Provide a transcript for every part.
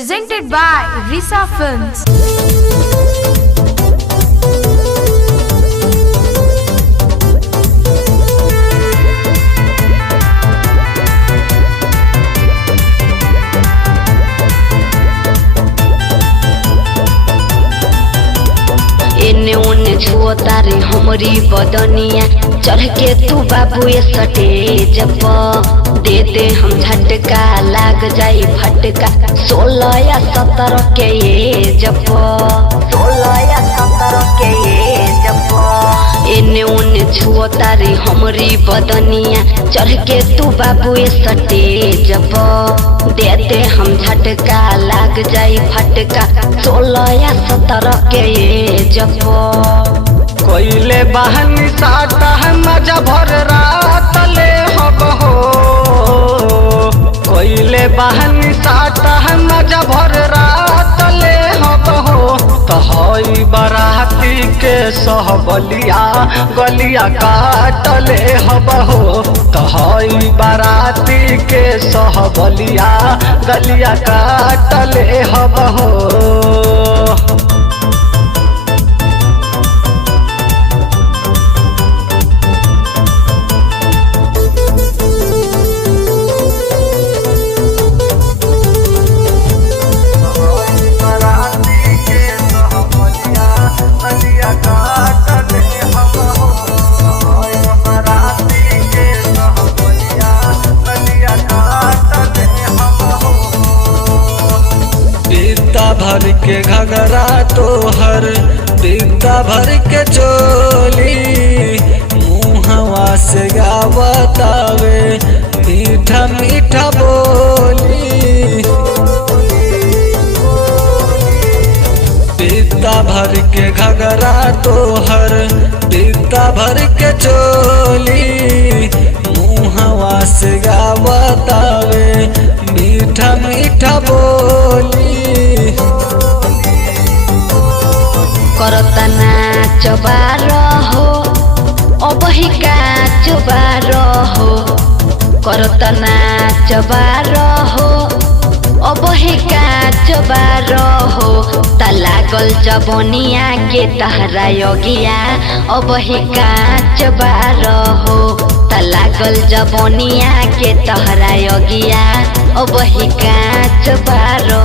Presented by Risa Films. एने ओने छुओ तारे हमरी बदनिया चढ़ के तू बाबू ये स्टेज पर दे दे हम झटका लाग जाई फटका 16 या 17 के एज पर 16 या 17 के एज पर एने ओने छुओ तारे हमरी बदनिया चढ़ के तू बाबू ये स्टेज पर दे दे हम झटका लाग जाई फटका 16 या 17 के एज कोइले बहनी साटा है मजा भर रात ले हब हो कोइले बहनी साटा है मजा भर रात ले हब हो तो हई बराती के सहबलिया गलिया काट ले हब हो तो हई बराती के सहबलिया गलिया काट ले हब हो। भर के घगरा तोहर बिद्दा भर के चोली मुहवा से गावतावे मीठा मीठा बोली बिद्दा भर के घगरा तोहर बिद्दा भर के चोली मुहवा से गावतावे मीठा मीठा बोली करता नाच बारो अबही काच बारो करता नाच बारो अबही काच बारो ता लागल जबनिया के तहरा योगिया अबही काच बारो ता लागल जबनिया के तहरा योगिया अबही काच बारो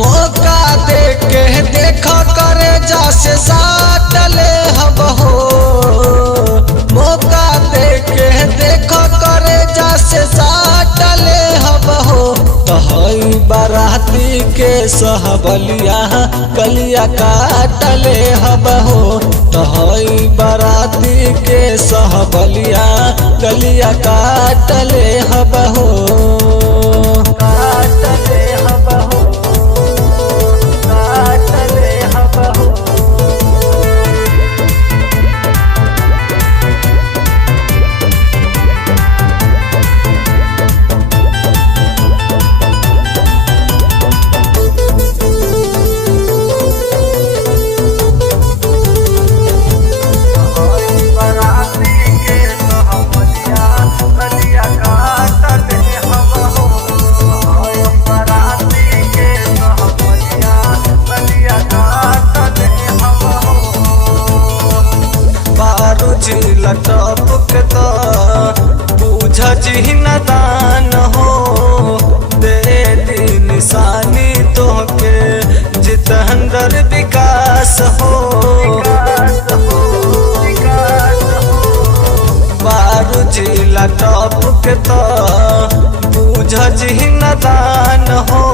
मौका दे के देखा करे जैसे साथ ले हब हो मौका दे के देखा करे जैसे साथ ले हब हो तो हई बाराती के सहबलिया गलिया काट ले हब हो तो हई बाराती के सहबलिया गलिया काट ले हब हो काट ले हब हो लटपक तो पूछ जिन दान हो दे दी निशानी तोहके जितेंद्र विकास हो बारू जिला टपक तो पूछ जिन दान हो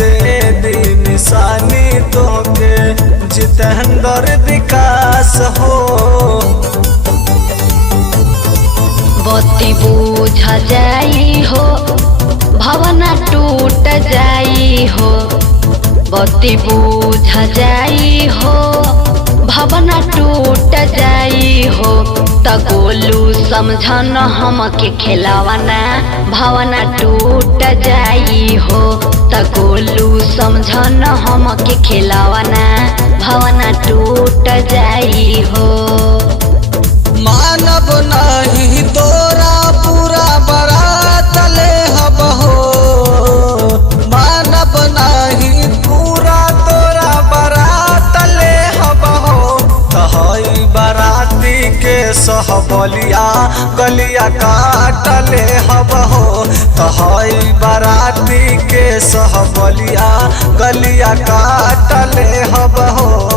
दे दी निशानी तोहके जितेंद्र विकास हो बत्ती बुझ जाई हो भवना टूट जाई हो बत्ती बुझ जाई हो भवना टूट जाई हो त गोलू समझन हमके खिलावना भवना टूट जाई हो त गोलू समझन हमके खिलावना भवना टूट जाई हो मानव नहीं तोरा पूरा बारात ले हब हो सहबलिया गलिया काटले हब हो तहई बाराती के सहबलिया गलिया काटले हब हो।